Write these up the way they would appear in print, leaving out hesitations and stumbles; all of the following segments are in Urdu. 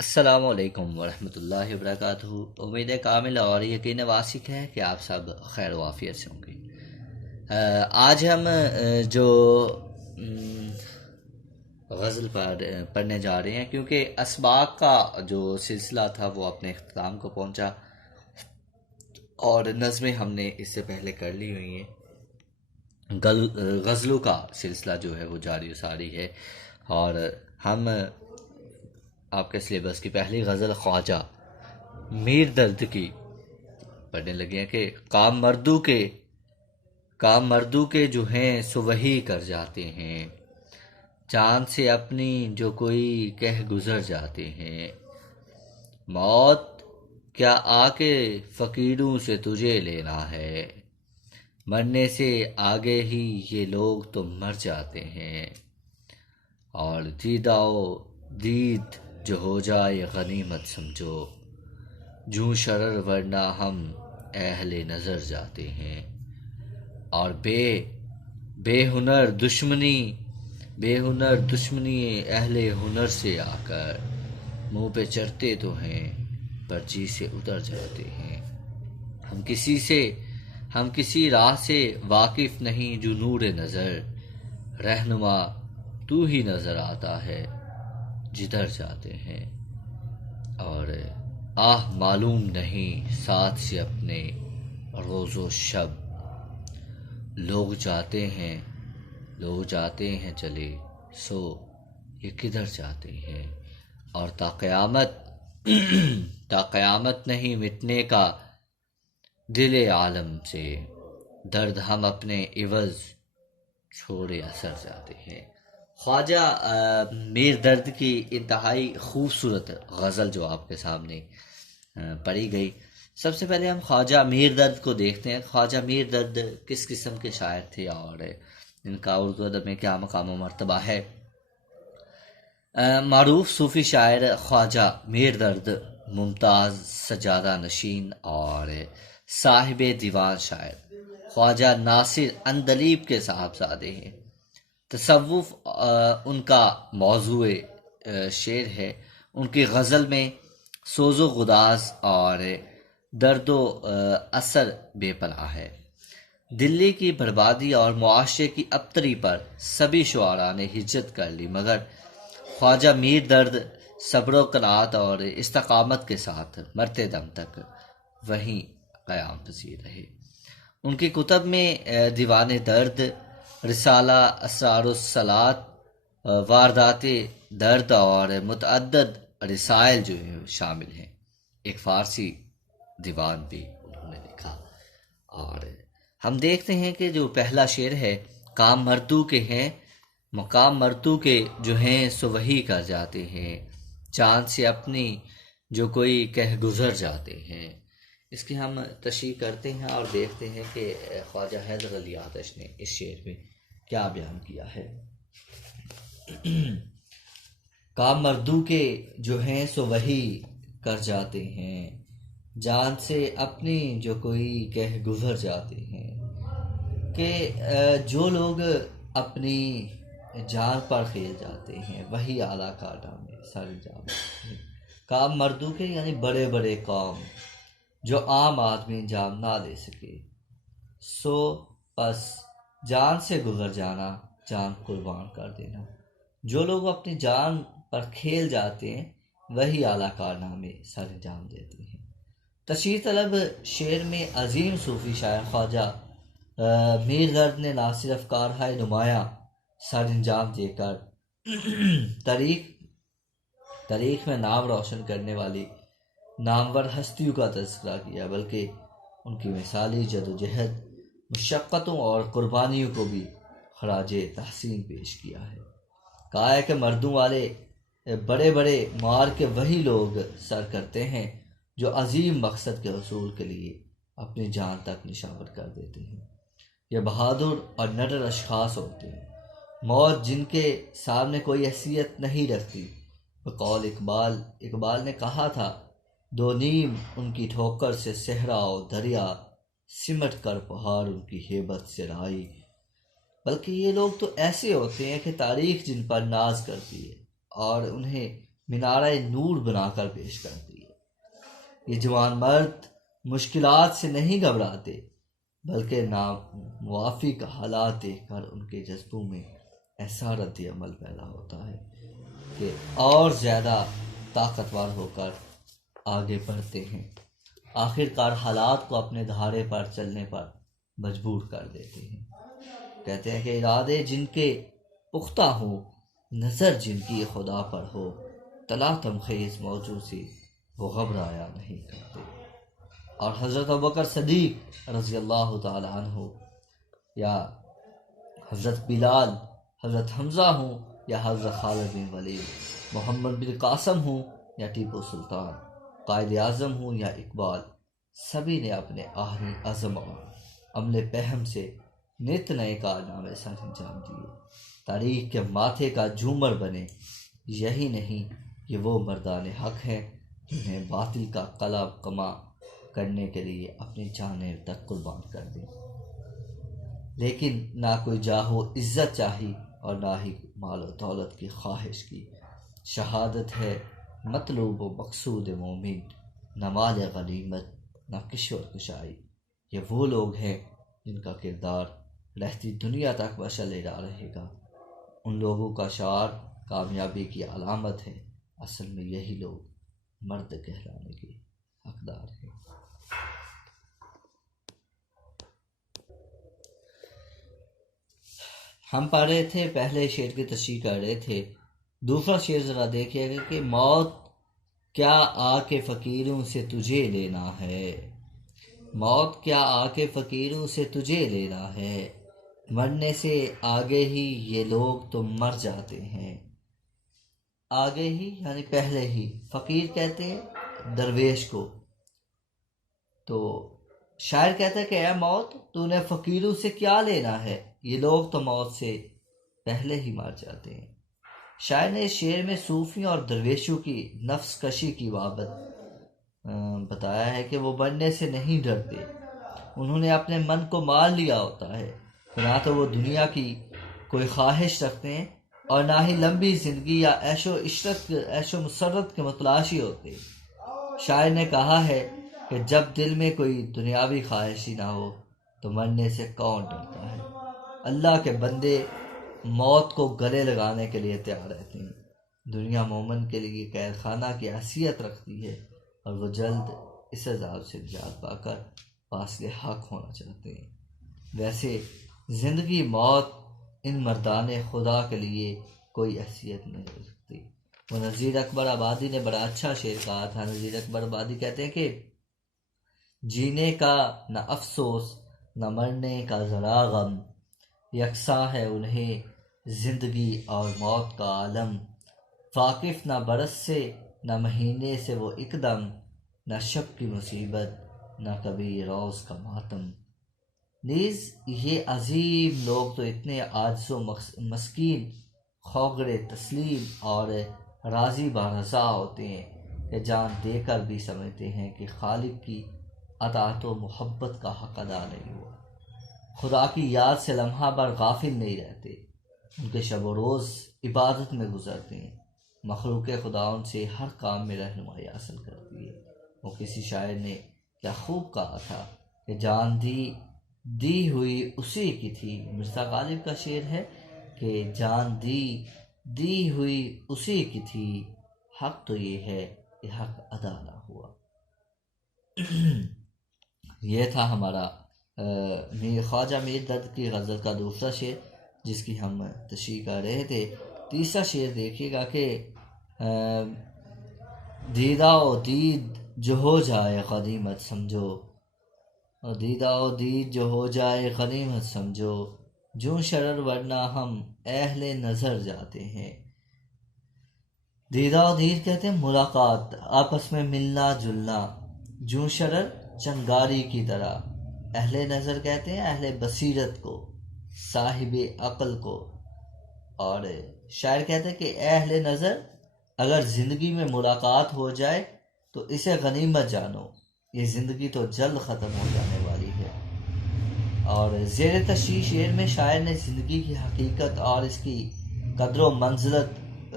السلام علیکم ورحمۃ اللہ وبرکاتہ۔ امید کامل اور یقین واثق ہے کہ آپ سب خیر و عافیت سے ہوں گے۔ آج ہم جو غزل پڑھنے جا رہے ہیں، کیونکہ اسباق کا جو سلسلہ تھا وہ اپنے اختتام کو پہنچا اور نظمیں ہم نے اس سے پہلے کر لی ہوئی ہیں۔ غزلوں کا سلسلہ جو ہے وہ جاری و ساری ہے، اور ہم آپ کے سلیبس کی پہلی غزل خواجہ میر درد کی پڑھنے لگے ہیں کہ کام مردوں کے جو ہیں سو وہی کر جاتے ہیں، چاند سے اپنی جو کوئی کہہ گزر جاتے ہیں، موت کیا آ کے فقیروں سے تجھے لینا ہے، مرنے سے آگے ہی یہ لوگ تو مر جاتے ہیں، اور دید جو ہو جائے غنیمت سمجھو، جوں شرر ورنہ ہم اہل نظر جاتے ہیں، اور بے ہنر دشمنی اہل ہنر سے آ کر منہ پہ چڑھتے تو ہیں پر جی سے اتر جاتے ہیں، ہم کسی راہ سے واقف نہیں جو نور نظر، رہنما تو ہی نظر آتا ہے جدھر جاتے ہیں، اور معلوم نہیں ساتھ سے اپنے روز و شب، لوگ جاتے ہیں چلے سو یہ کدھر جاتے ہیں، اور تا قیامت نہیں مٹنے کا دل عالم سے، درد ہم اپنے عوض چھوڑے اثر جاتے ہیں۔ خواجہ میر درد کی انتہائی خوبصورت غزل جو آپ کے سامنے پڑھی گئی۔ سب سے پہلے ہم خواجہ میر درد کو دیکھتے ہیں۔ خواجہ میر درد کس قسم کے شاعر تھے اور ان کا اردو ادب میں کیا مقام و مرتبہ ہے۔ معروف صوفی شاعر خواجہ میر درد ممتاز سجادہ نشین اور صاحب دیوان شاعر خواجہ ناصر اندلیب کے صاحبزادے ہیں۔ تصوف ان کا موضوع شعر ہے۔ ان کی غزل میں سوز و گداز اور درد و اثر بے پناہ ہے۔ دلی کی بربادی اور معاشرے کی ابتری پر سبھی شعراء نے ہجرت کر لی، مگر خواجہ میر درد صبر و قناعت اور استقامت کے ساتھ مرتے دم تک وہیں قیام پذیر رہے۔ ان کی کتب میں دیوان درد، رسالہ اسرار الصلاۃ، واردات درد اور متعدد رسائل جو ہیں شامل ہیں۔ ایک فارسی دیوان بھی انہوں نے لکھا، اور ہم دیکھتے ہیں کہ جو پہلا شعر ہے، کام مردوں کے ہیں، مقام مردوں کے جو ہیں سو وہی کر جاتے ہیں، چاند سے اپنی جو کوئی کہہ گزر جاتے ہیں۔ اس کی ہم تشریح کرتے ہیں اور دیکھتے ہیں کہ خواجہ حیدر علی آتش نے اس شعر میں کیا بیان کیا ہے۔ کام مردوں کے جو ہیں سو وہی کر جاتے ہیں، جان سے اپنی جو کوئی کہہ گزر جاتے ہیں، کہ جو لوگ اپنی جان پر کھیل جاتے ہیں وہی اعلیٰ کارنامے سر انجام دیتے ہیں۔ کام مردوں کے یعنی بڑے بڑے کام جو عام آدمی انجام نہ دے سکے، سو پس جان سے گزر جانا، جان قربان کر دینا۔ جو لوگ اپنی جان پر کھیل جاتے ہیں وہی اعلیٰ کارنامے سر انجام دیتے ہیں۔ تشریح طلب شعر میں عظیم صوفی شاعر خواجہ میر درد نے نہ صرف کارہائے نمایاں سر انجام دے کر تاریخ میں نام روشن کرنے والی نامور ہستیوں کا تذکرہ کیا، بلکہ ان کی مثالی جدوجہد، مشقتوں اور قربانیوں کو بھی خراج تحسین پیش کیا ہے۔ کہا ہے کہ مردوں والے بڑے بڑے معرکے وہی لوگ سر کرتے ہیں جو عظیم مقصد کے حصول کے لیے اپنی جان تک نشاور کر دیتے ہیں۔ یہ بہادر اور نڈر اشخاص ہوتے ہیں، موت جن کے سامنے کوئی حیثیت نہیں رکھتی۔ بقول اقبال نے کہا تھا، دو نیم ان کی ٹھوکر سے صحرا و دریا، سمٹ کر پہاڑ ان کی ہیبت سے رائی۔ بلکہ یہ لوگ تو ایسے ہوتے ہیں کہ تاریخ جن پر ناز کرتی ہے اور انہیں مینارہ نور بنا کر پیش کرتی ہے۔ یہ جوان مرد مشکلات سے نہیں گھبراتے، بلکہ ناموافق حالات دیکھ کر ان کے جذبوں میں ایسا رد عمل پیدا ہوتا ہے کہ اور زیادہ طاقتور ہو کر آگے بڑھتے ہیں، آخر کار حالات کو اپنے دھارے پر چلنے پر مجبور کر دیتے ہیں۔ کہتے ہیں کہ ارادے جن کے پختہ ہوں، نظر جن کی خدا پر ہو، تلاطم خیز موجوں سے وہ گھبرایا نہیں کرتے۔ اور حضرت ابوبکر صدیق رضی اللہ تعالی عنہ، یا حضرت بلال، حضرت حمزہ ہوں یا حضرت خالد بن ولید، محمد بن قاسم ہوں یا ٹیپو سلطان، قائد اعظم ہوں یا اقبال، سبھی نے اپنے آخری عزم اور عمل پہم سے نت نئے کارنامے سر انجام دیے، تاریخ کے ماتھے کا جھومر بنے۔ یہی نہیں کہ وہ مردان حق ہیں جنہیں باطل کا قلع کما کرنے کے لیے اپنی جانیں تک قربان کر دیں، لیکن نہ کوئی جاہ و عزت چاہی اور نہ ہی مال و دولت کی خواہش کی۔ شہادت ہے مطلوب و مقصود مومن، نہ مال غنیمت نہ کشور کشائی۔ یہ وہ لوگ ہیں جن کا کردار رہتی دنیا تک مشعلہ رہے گا۔ ان لوگوں کا شعار کامیابی کی علامت ہے۔ اصل میں یہی لوگ مرد کہلانے کے حقدار ہیں۔ ہم پڑھ رہے تھے، پہلے شعر کی تشریح کر رہے تھے، دوسرا شعر ذرا دیکھیے گا کہ موت کیا آ کے فقیروں سے تجھے لینا ہے، موت کیا آ کے فقیروں سے تجھے لینا ہے، مرنے سے آگے ہی یہ لوگ تو مر جاتے ہیں۔ آگے ہی یعنی پہلے ہی، فقیر کہتے ہیں درویش کو، تو شاعر کہتا ہے کہ اے موت تو نے فقیروں سے کیا لینا ہے، یہ لوگ تو موت سے پہلے ہی مر جاتے ہیں۔ شاعر نے اس شعر میں صوفیوں اور درویشوں کی نفس کشی کی بابت بتایا ہے کہ وہ مرنے سے نہیں ڈرتے، انہوں نے اپنے من کو مار لیا ہوتا ہے، نہ تو وہ دنیا کی کوئی خواہش رکھتے ہیں اور نہ ہی لمبی زندگی یا عیش و مسرت کے متلاشی ہوتے۔ شاعر نے کہا ہے کہ جب دل میں کوئی دنیاوی خواہش ہی نہ ہو تو مرنے سے کون ڈرتا ہے۔ اللہ کے بندے موت کو گلے لگانے کے لیے تیار رہتے ہیں۔ دنیا مومن کے لیے قید خانہ کی حیثیت رکھتی ہے اور وہ جلد اس عذاب سے نجات پا کر فاصل حق ہونا چاہتے ہیں۔ ویسے زندگی موت ان مردان خدا کے لیے کوئی حیثیت نہیں رکھتی۔ وہ نذیر اکبر آبادی نے بڑا اچھا شعر کہا تھا۔ نذیر اکبر آبادی کہتے ہیں کہ جینے کا نہ افسوس نہ مرنے کا ذرا غم، یکساں ہے انہیں زندگی اور موت کا عالم، واقف نہ برس سے نہ مہینے سے وہ ایک دم، نہ شب کی مصیبت نہ کبھی روز کا ماتم۔ نیز یہ عظیم لوگ تو اتنے عاجز و مسکین، خوگر تسلیم اور راضی برضا ہوتے ہیں کہ جان دے کر بھی سمجھتے ہیں کہ خالق کی اطاعت و محبت کا حق ادا نہیں ہوا، خدا کی یاد سے لمحہ بھر غافل نہیں رہتے، ان کے شب و روز عبادت میں گزرتے ہیں۔ مخلوق خدا ان سے ہر کام میں رہنمائی حاصل کرتی ہے۔ وہ کسی شاعر نے کیا خوب کہا تھا کہ جان دی ہوئی اسی کی تھی۔ مرزا غالب کا شعر ہے کہ جان دی ہوئی اسی کی تھی، حق تو یہ ہے کہ حق ادا نہ ہوا۔ یہ تھا ہمارا خواجہ میر درد کی غزل کا دوسرا شعر جس کی ہم تشریح کر رہے تھے۔ تیسرا شعر دیکھیے گا کہ دیدہ و دید جو ہو جائے غنیمت سمجھو، دیدہ و دید جو ہو جائے غنیمت سمجھو، جوں شرر ورنہ ہم اہل نظر جاتے ہیں۔ دیدہ و دید کہتے ہیں ملاقات، آپس میں ملنا جلنا، جوں شرر چنگاری کی طرح، اہل نظر کہتے ہیں اہل بصیرت کو، صاحب عقل کو۔ اور شاعر کہتے ہیں کہ اہل نظر اگر زندگی میں ملاقات ہو جائے تو اسے غنیمت جانو، یہ زندگی تو جلد ختم ہو جانے والی ہے۔ اور زیر تشریح شعر میں شاعر نے زندگی کی حقیقت اور اس کی قدر و منزلت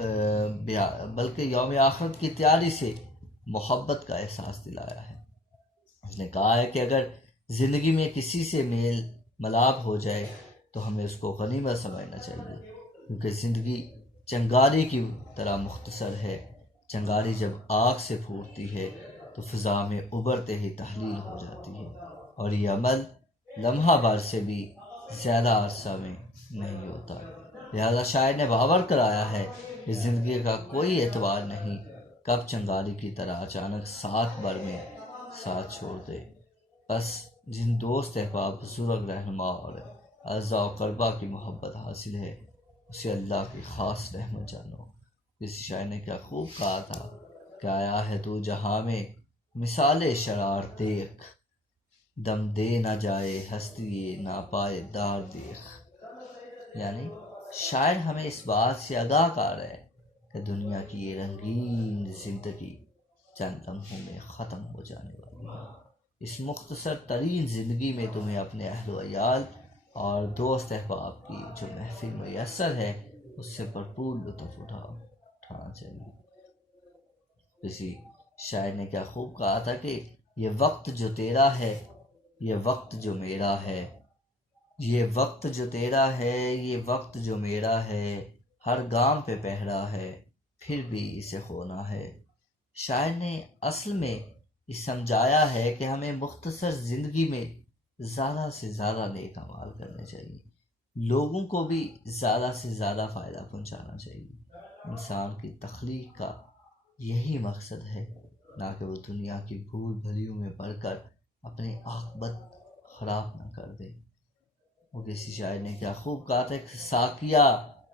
بلکہ یوم آخرت کی تیاری سے محبت کا احساس دلایا ہے۔ اس نے کہا ہے کہ اگر زندگی میں کسی سے میل ملاپ ہو جائے تو ہمیں اس کو غنیمت سمجھنا چاہیے، کیونکہ زندگی چنگاری کی طرح مختصر ہے۔ چنگاری جب آگ سے پھوٹتی ہے تو فضا میں ابھرتے ہی تحلیل ہو جاتی ہے، اور یہ عمل لمحہ بھر سے بھی زیادہ عرصہ میں نہیں ہوتا۔ لہذا شاعر نے باور کرایا ہے کہ زندگی کا کوئی اعتبار نہیں کب چنگاری کی طرح اچانک ساتھ بھر میں ساتھ چھوڑ دے۔ بس جن دوست احباب، بزرگ رہنما اور اعزاء و قربا کی محبت حاصل ہے اسے اللہ کی خاص رحمت جانو۔ کسی شاعر نے کیا خوب کہا تھا کہ آیا ہے تو جہاں میں مثال شرار دیکھ، دم دے نہ جائے ہستی ناپائے دار دیکھ۔ یعنی شاعر ہمیں اس بات سے آگاہ کر ہے کہ دنیا کی یہ رنگین زندگی چند لمحوں میں ختم ہو جانے والی ہے۔ اس مختصر ترین زندگی میں تمہیں اپنے اہل و عیال اور دوست احباب کی جو محفل میسر ہے اس سے بھرپور لطف اٹھانا چاہیے۔ کسی شاعر نے کیا خوب کہا تھا کہ یہ وقت جو تیرا ہے، یہ وقت جو میرا ہے، یہ وقت جو تیرا ہے، یہ وقت جو میرا ہے، ہر گام پہ پہرا ہے پھر بھی اسے کھونا ہے۔ شاعر نے اصل میں یہ سمجھایا ہے کہ ہمیں مختصر زندگی میں زیادہ سے زیادہ نیک اعمال کرنے چاہیے، لوگوں کو بھی زیادہ سے زیادہ فائدہ پہنچانا چاہیے۔ انسان کی تخلیق کا یہی مقصد ہے، نہ کہ وہ دنیا کی بھول بھلیوں میں پڑ کر اپنی عاقبت خراب نہ کر دے۔ وہ کسی شاعر نے کیا خوب کہا تھا کہ ساقیہ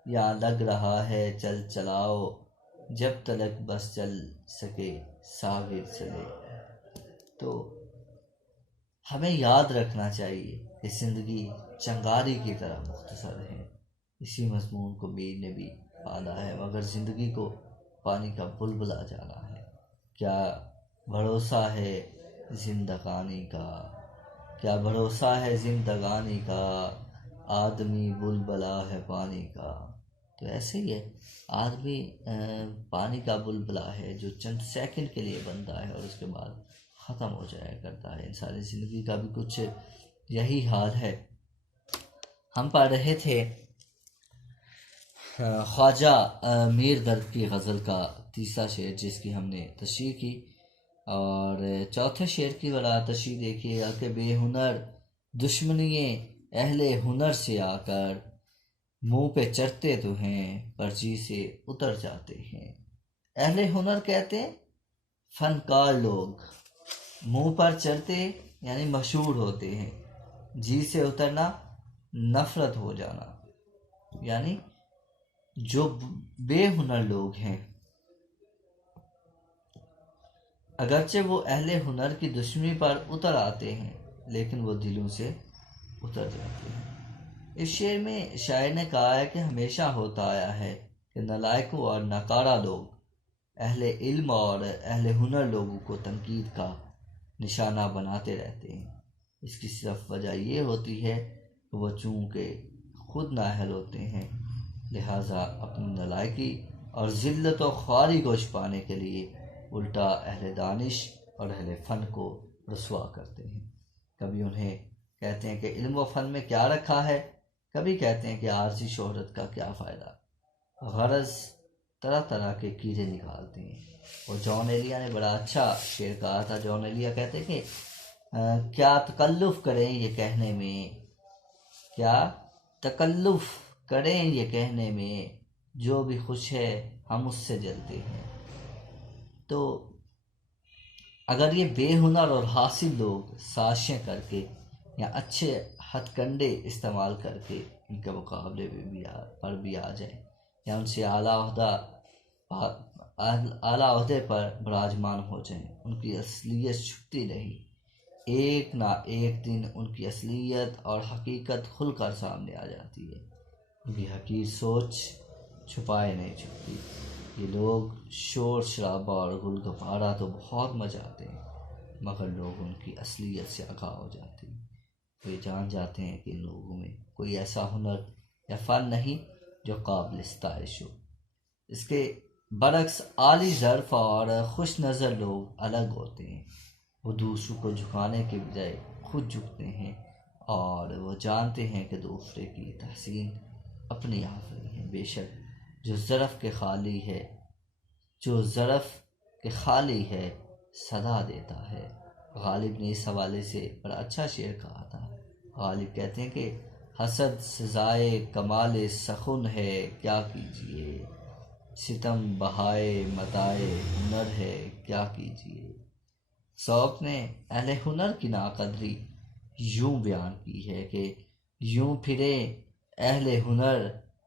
یہاں لگ رہا ہے چل چلاؤ، جب تلک بس چل سکے ساغر چلے۔ تو ہمیں یاد رکھنا چاہیے کہ زندگی چنگاری کی طرح مختصر ہے۔ اسی مضمون کو میر نے بھی باندھا ہے، مگر زندگی کو پانی کا بلبلا جانا ہے، کیا بھروسہ ہے زندگانی کا، کیا بھروسہ ہے زندگانی کا، آدمی بلبلا ہے پانی کا۔ تو ایسے ہی ہے، آدمی پانی کا بلبلا ہے جو چند سیکنڈ کے لیے بنتا ہے اور اس کے بعد ختم ہو جایا کرتا ہے۔ انسانی زندگی کا بھی کچھ یہی حال ہے۔ ہم پڑھ رہے تھے خواجہ میر درد کی غزل کا تیسرا شعر جس کی ہم نے تشریح کی، اور چوتھے شعر کی ذرا تشریح دیکھیے گا کہ بے ہنر دشمنی اہل ہنر سے آ کر منہ پہ چڑھتے تو ہیں پر جی سے اتر جاتے ہیں۔ اہل ہنر کہتے ہیں فنکار لوگ، منہ پر چڑھتے یعنی مشہور ہوتے ہیں، جی سے اترنا نفرت ہو جانا، یعنی جو بے ہنر لوگ ہیں اگرچہ وہ اہل ہنر کی دشمنی پر اتر آتے ہیں لیکن وہ دلوں سے اتر جاتے ہیں۔ اس شعر میں شاعر نے کہا ہے کہ ہمیشہ ہوتا آیا ہے کہ نالائقوں اور ناکارہ لوگ اہل علم اور اہل ہنر لوگوں کو تنقید کا نشانہ بناتے رہتے ہیں۔ اس کی صرف وجہ یہ ہوتی ہے کہ وہ چونکہ خود نااہل ہوتے ہیں لہٰذا اپنی نالائقی اور ذلت و خواری کو چھپانے کے لیے الٹا اہل دانش اور اہل فن کو رسوا کرتے ہیں۔ کبھی انہیں کہتے ہیں کہ علم و فن میں کیا رکھا ہے، کبھی کہتے ہیں کہ عارضی شہرت کا کیا فائدہ، غرض طرح طرح کے کیڑے نکالتے ہیں۔ اور جان ایلیا نے بڑا اچھا شعر کہا تھا۔ جان ایلیا کہتے ہیں کہ کیا تکلف کریں یہ کہنے میں، کیا تکلف کریں یہ کہنے میں، جو بھی خوش ہے ہم اس سے جلتے ہیں۔ تو اگر یہ بے ہنر اور حاصل لوگ سازشیں کر کے یا اچھے ہتھ کنڈے استعمال کر کے ان کے مقابلے پر بھی آ جائیں یا ان سے اعلیٰ عہدے پر براجمان ہو جائیں، ان کی اصلیت چھپتی نہیں۔ ایک نہ ایک دن ان کی اصلیت اور حقیقت کھل کر سامنے آ جاتی ہے۔ ان کی حقیر سوچ چھپائے نہیں چھپتی۔ یہ لوگ شور شرابہ اور گل گپارہ تو بہت مچاتے ہیں مگر لوگ ان کی اصلیت سے آگاہ ہو جاتے ہیں۔ وہ جان جاتے ہیں کہ ان لوگوں میں کوئی ایسا ہنر یا فن نہیں جو قابل ستائش ہو۔ اس کے برعکس عالی ظرف اور خوش نظر لوگ الگ ہوتے ہیں، وہ دوسروں کو جھکانے کے بجائے خود جھکتے ہیں، اور وہ جانتے ہیں کہ دوسرے کی تحسین اپنی آفرین ہے۔ بے شک جو ظرف کے خالی ہے صدا دیتا ہے۔ غالب نے اس حوالے سے بڑا اچھا شعر کہا تھا۔ غالب کہتے ہیں کہ حسد سزائے کمال سخن ہے کیا کیجیے، ستم بہائے متائے ہنر ہے کیا کیجیے۔ ذوق نے اہل ہنر کی ناقدری یوں بیان کی ہے کہ یوں پھرے اہل ہنر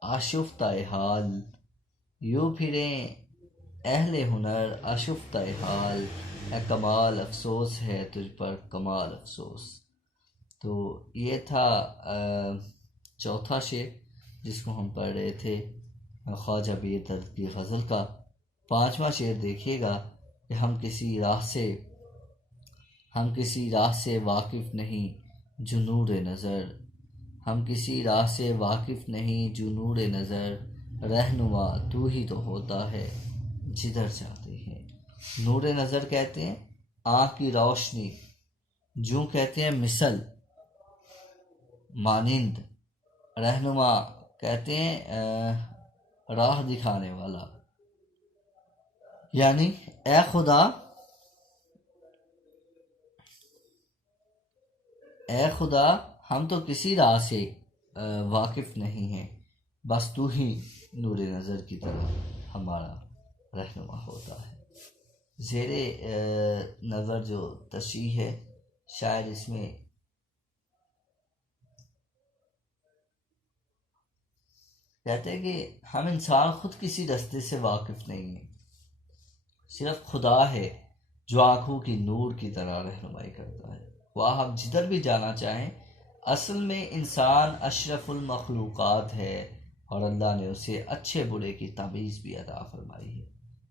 آشفتہ حال، یوں پھرے اہل ہنر آشفتہ حال، اے کمال افسوس ہے تجھ پر کمال افسوس۔ تو یہ تھا چوتھا شعر جس کو ہم پڑھ رہے تھے خواجہ بیدرد کی غزل کا۔ پانچواں شعر دیکھیے گا کہ ہم کسی راہ سے واقف نہیں جو نور نظر، ہم کسی راہ سے واقف نہیں جو نور نظر، رہنما تو ہی تو ہوتا ہے جدھر چاہتے ہیں۔ نور نظر کہتے ہیں آنکھ کی روشنی، جو کہتے ہیں مثل مانند، رہنما کہتے ہیں راہ دکھانے والا، یعنی اے خدا ہم تو کسی راہ سے واقف نہیں ہیں، بس تو ہی نور نظر کی طرح ہمارا رہنما ہوتا ہے۔ زیر نظر جو تشریح ہے شاید اس میں کہتے ہیں کہ ہم انسان خود کسی رستے سے واقف نہیں ہیں، صرف خدا ہے جو آنکھوں کی نور کی طرح رہنمائی کرتا ہے۔ وہ ہم جدھر بھی جانا چاہیں، اصل میں انسان اشرف المخلوقات ہے اور اللہ نے اسے اچھے برے کی تمیز بھی عطا فرمائی ہے،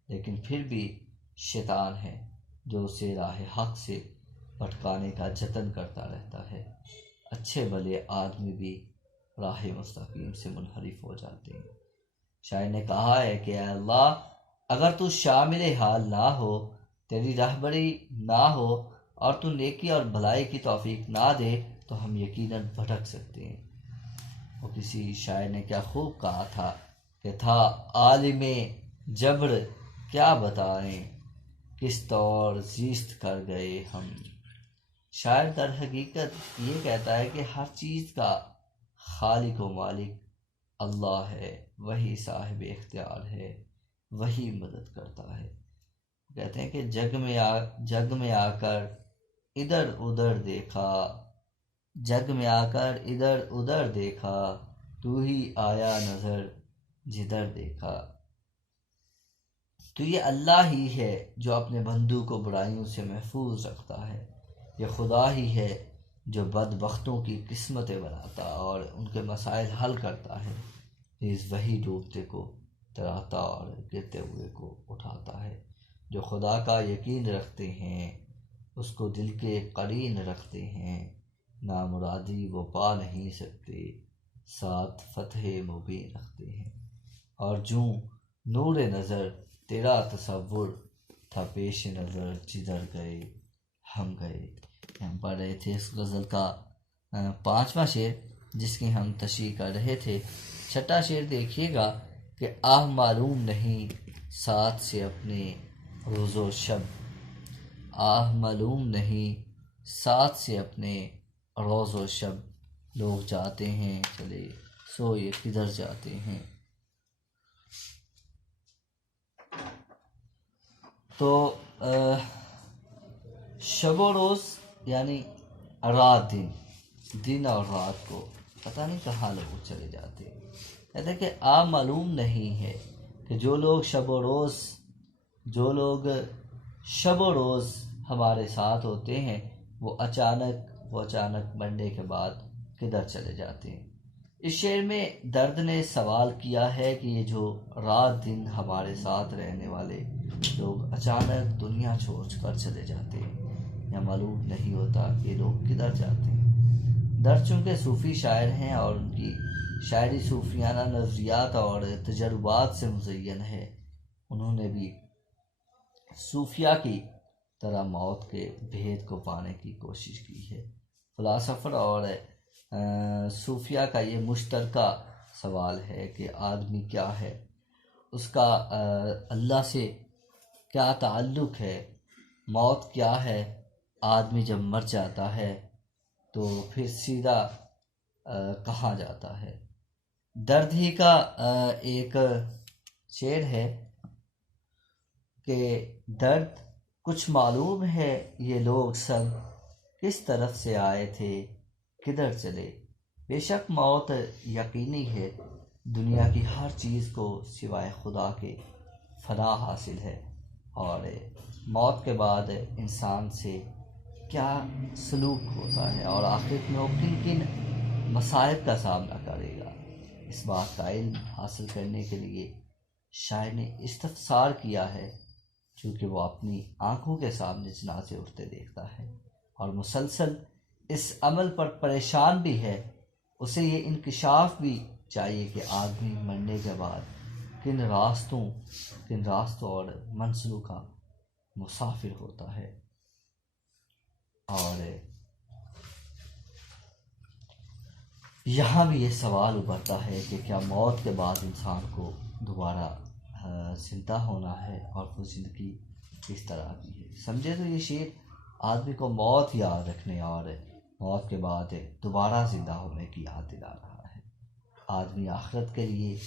لیکن پھر بھی شیطان ہے جو اسے راہ حق سے بھٹکانے کا جتن کرتا رہتا ہے۔ اچھے بھلے آدمی بھی راہ مستقیم سے منحرف ہو جاتے ہیں۔ شاعر نے کہا ہے کہ اے اللہ اگر تو شامل حال نہ ہو، تیری رہبری نہ ہو اور تو نیکی اور بھلائی کی توفیق نہ دے تو ہم یقیناً بھٹک سکتے ہیں۔ وہ کسی شاعر نے کیا خوب کہا تھا کہ تھا عالم جبر کیا بتائیں، کس طور زیست کر گئے ہم۔ شاعر در حقیقت یہ کہتا ہے کہ ہر چیز کا خالق و مالک اللہ ہے، وہی صاحب اختیار ہے، وہی مدد کرتا ہے۔ کہتے ہیں کہ جگ میں آ کر ادھر ادھر دیکھا، تو ہی آیا نظر جدھر دیکھا۔ تو یہ اللہ ہی ہے جو اپنے بندوں کو برائیوں سے محفوظ رکھتا ہے، یہ خدا ہی ہے جو بدبختوں کی قسمتیں بناتا اور ان کے مسائل حل کرتا ہے، نیز وہی ڈوبتے کو تراتا اور گرتے ہوئے کو اٹھاتا ہے۔ جو خدا کا یقین رکھتے ہیں اس کو دل کے قرین رکھتے ہیں، نامرادی وہ پا نہیں سکتے، ساتھ فتح مبین رکھتے ہیں۔ اور جوں نور نظر تیرا تصور تھا پیش نظر جدھر گئے ہم گئے۔ ہم پڑھ رہے تھے اس غزل کا پانچواں شعر جس کی ہم تشریح کر رہے تھے۔ چھٹا شعر دیکھیے گا کہ آہ معلوم نہیں ساتھ سے اپنے روز و شب، آہ معلوم نہیں ساتھ سے اپنے روز و شب، لوگ جاتے ہیں چلے سو یہ کدھر جاتے ہیں۔ تو شب و روز یعنی رات دن اور رات کو پتہ نہیں کہاں لوگ چلے جاتے ہیں۔ کہتے ہیں کہ معلوم نہیں ہے کہ جو لوگ شب و روز ہمارے ساتھ ہوتے ہیں وہ اچانک مرنے کے بعد کدھر چلے جاتے ہیں۔ اس شعر میں درد نے سوال کیا ہے کہ یہ جو رات دن ہمارے ساتھ رہنے والے لوگ اچانک دنیا چھوڑ کر چلے جاتے ہیں، یا معلوم نہیں ہوتا کہ لوگ کدھر جاتے ہیں۔ درد چونکہ صوفی شاعر ہیں اور ان کی شاعری صوفیانہ نظریات اور تجربات سے مزین ہے، انہوں نے بھی صوفیہ کی طرح موت کے بھید کو پانے کی کوشش کی ہے۔ فلاسفر اور صوفیہ کا یہ مشترکہ سوال ہے کہ آدمی کیا ہے، اس کا اللہ سے کیا تعلق ہے، موت کیا ہے، آدمی جب مر جاتا ہے تو پھر سیدھا کہاں جاتا ہے۔ درد ہی کا ایک شعر ہے کہ درد کچھ معلوم ہے یہ لوگ سب کس طرف سے آئے تھے کدھر چلے، بے شک موت یقینی ہے، دنیا کی ہر چیز کو سوائے خدا کے فنا حاصل ہے، اور موت کے بعد انسان سے کیا سلوک ہوتا ہے اور آخرت میں وہ کن کن مصائب کا سامنا کرے گا، اس بات کا علم حاصل کرنے کے لیے شاعر نے استفسار کیا ہے، چونکہ وہ اپنی آنکھوں کے سامنے جنازے اٹھتے دیکھتا ہے اور مسلسل اس عمل پر پریشان بھی ہے۔ اسے یہ انکشاف بھی چاہیے کہ آدمی مرنے کے بعد کن راستوں اور منزلوں کا مسافر ہوتا ہے، اور یہاں بھی یہ سوال ابھرتا ہے کہ کیا موت کے بعد انسان کو دوبارہ زندہ ہونا ہے، اور وہ زندگی کس طرح کی ہے۔ سمجھے تو یہ شعر آدمی کو موت یاد رکھنے اور موت کے بعد دوبارہ زندہ ہونے کی یاد دلا رہا ہے۔ آدمی آخرت کے لیے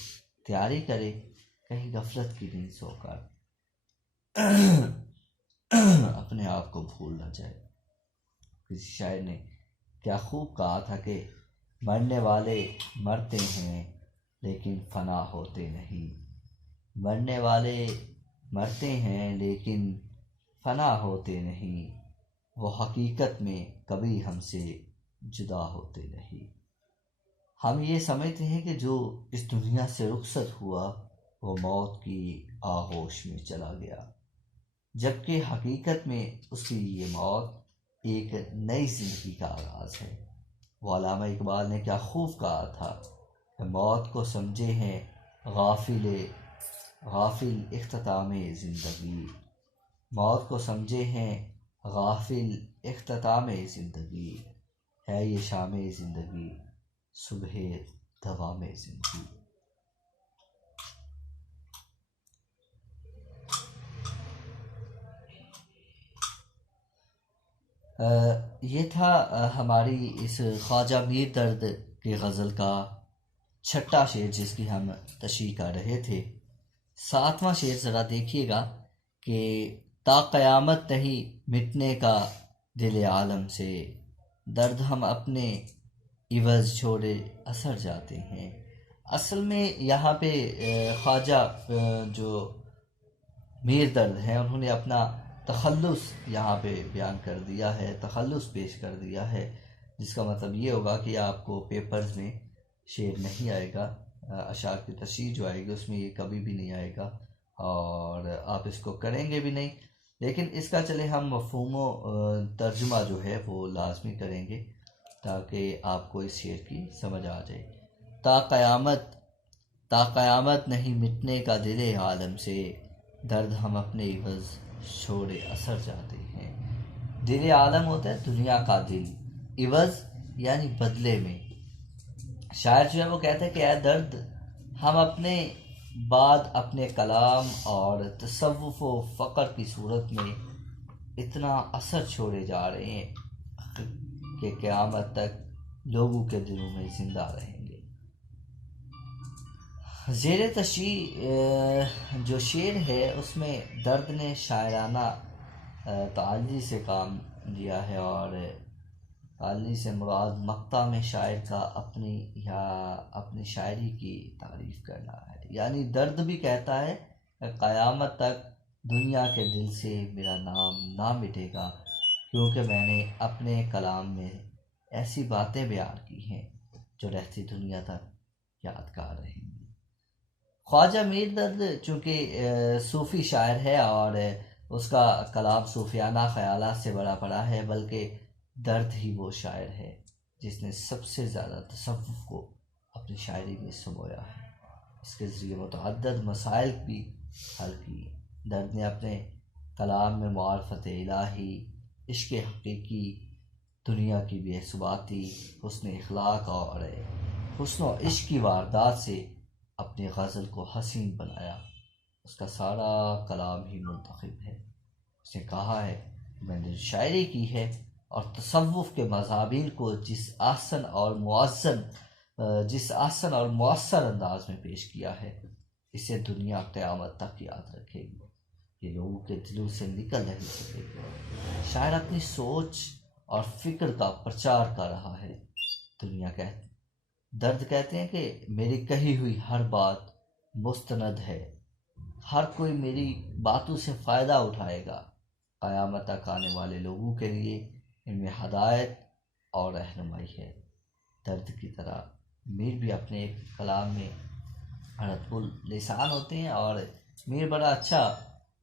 تیاری کرے، کہیں غفلت کی نیند سو کر اپنے آپ کو بھول نہ جائے۔ کسی شاعر نے کیا خوب کہا تھا کہ مرنے والے مرتے ہیں لیکن فنا ہوتے نہیں، مرنے والے مرتے ہیں لیکن فنا ہوتے نہیں، وہ حقیقت میں کبھی ہم سے جدا ہوتے نہیں۔ ہم یہ سمجھتے ہیں کہ جو اس دنیا سے رخصت ہوا وہ موت کی آغوش میں چلا گیا، جبکہ حقیقت میں اس کی یہ موت ایک نئی زندگی کا آغاز ہے۔ وہ علامہ اقبال نے کیا خوب کہا تھا کہ موت کو سمجھے ہیں غافل اختتام زندگی، موت کو سمجھے ہیں غافل اختتام زندگی، ہے یہ شام زندگی صبح دوام زندگی۔ یہ تھا ہماری اس خواجہ میر درد کی غزل کا چھٹا شعر جس کی ہم تشریح کر رہے تھے۔ ساتواں شعر ذرا دیکھیے گا کہ تا قیامت نہیں مٹنے کا دل عالم سے، درد ہم اپنے عوض چھوڑے اثر جاتے ہیں۔ اصل میں یہاں پہ خواجہ جو میر درد ہیں انہوں نے اپنا تخلص یہاں پہ بیان کر دیا ہے، تخلص پیش کر دیا ہے، جس کا مطلب یہ ہوگا کہ آپ کو پیپرز میں شعر نہیں آئے گا، اشعار کی تشریح جو آئے گی اس میں یہ کبھی بھی نہیں آئے گا، اور آپ اس کو کریں گے بھی نہیں، لیکن اس کا چلے ہم مفہوم و ترجمہ جو ہے وہ لازمی کریں گے تاکہ آپ کو اس شعر کی سمجھ آ جائے۔ تا قیامت نہیں مٹنے کا دل عالم سے، درد ہم اپنے عوض چھوڑے اثر جاتے ہیں۔ دل عالم ہوتا ہے دنیا کا دل، عوض یعنی بدلے میں۔ شاعر جو ہے وہ کہتا ہے کہ اے درد ہم اپنے بعد اپنے کلام اور تصوف و فقر کی صورت میں اتنا اثر چھوڑے جا رہے ہیں کہ قیامت تک لوگوں کے دلوں میں زندہ رہیں گے۔ زیر تشریح جو شعر ہے اس میں درد نے شاعرانہ تعالی سے کام لیا ہے، اور تعالی سے مراد مقطع میں شاعر کا اپنی شاعری کی تعریف کرنا ہے، یعنی درد بھی کہتا ہے کہ قیامت تک دنیا کے دل سے میرا نام نہ مٹے گا، کیونکہ میں نے اپنے کلام میں ایسی باتیں بیان کی ہیں جو رہتی دنیا تک یادگار رہیں گی۔ خواجہ میر درد چونکہ صوفی شاعر ہے اور اس کا کلام صوفیانہ خیالات سے بڑا پڑا ہے، بلکہ درد ہی وہ شاعر ہے جس نے سب سے زیادہ تصوف کو اپنی شاعری میں سمویا ہے۔ اس کے ذریعے متعدد مسائل بھی حل کی۔ درد نے اپنے کلام میں معرفت الہی، عشق حقیقی، دنیا کی بے ثباتی، حسن اخلاق اور حسن و عشق کی واردات سے اپنی غزل کو حسین بنایا۔ اس کا سارا کلام ہی منتخب ہے۔ اس نے کہا ہے میں نے شاعری کی ہے اور تصوف کے مضامین کو جس احسن اور مؤثر انداز میں پیش کیا ہے، اسے دنیا قیامت تک یاد رکھے گی، یہ لوگوں کے دلوں سے نکل نہیں سکے گی۔ شاعر اپنی سوچ اور فکر کا پرچار کر رہا ہے۔ درد کہتے ہیں کہ میری کہی ہوئی ہر بات مستند ہے، ہر کوئی میری باتوں سے فائدہ اٹھائے گا۔ قیامت تک آنے والے لوگوں کے لیے ان میں ہدایت اور رہنمائی ہے۔ درد کی طرح میر بھی اپنے ایک کلام میں رطب اللسان ہوتے ہیں، اور میر بڑا اچھا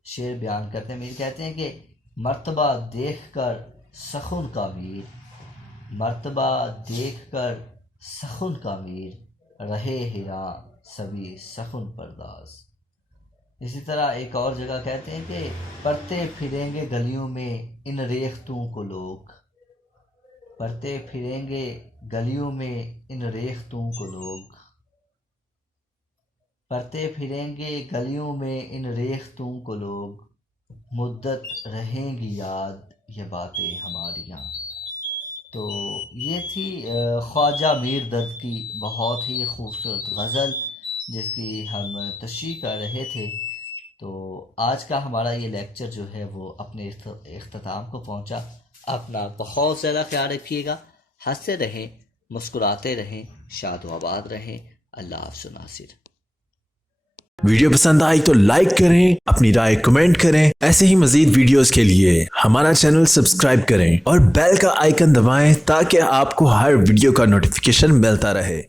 شعر بیان کرتے ہیں۔ میر کہتے ہیں کہ مرتبہ دیکھ کر سخن کا میر، مرتبہ دیکھ کر سخن کا میر، رہے ہراں سبھی سخن پرداز۔ اسی طرح ایک اور جگہ کہتے ہیں کہ پڑھتے پھریں گے گلیوں میں ان ریختوں کو لوگ، پڑھتے پھریں گے گلیوں میں ان ریختوں کو لوگ، پڑھتے پھریں گے گلیوں میں ان ریختوں کو لوگ، مدت رہیں گی یاد یہ باتیں ہماریاں۔ تو یہ تھی خواجہ میر درد کی بہت ہی خوبصورت غزل، جس کی ہم تشریح کر رہے تھے۔ تو آج کا ہمارا یہ لیکچر جو ہے وہ اپنے اختتام کو پہنچا۔ اپنا بہت زیادہ خیال رکھیے گا، ہنستے رہیں، مسکراتے رہیں، شاد و آباد رہیں۔ اللہ حافظ ناصر۔ ویڈیو پسند آئی تو لائک کریں، اپنی رائے کمنٹ کریں۔ ایسے ہی مزید ویڈیوز کے لیے ہمارا چینل سبسکرائب کریں اور بیل کا آئیکن دبائیں تاکہ آپ کو ہر ویڈیو کا نوٹیفیکیشن ملتا رہے۔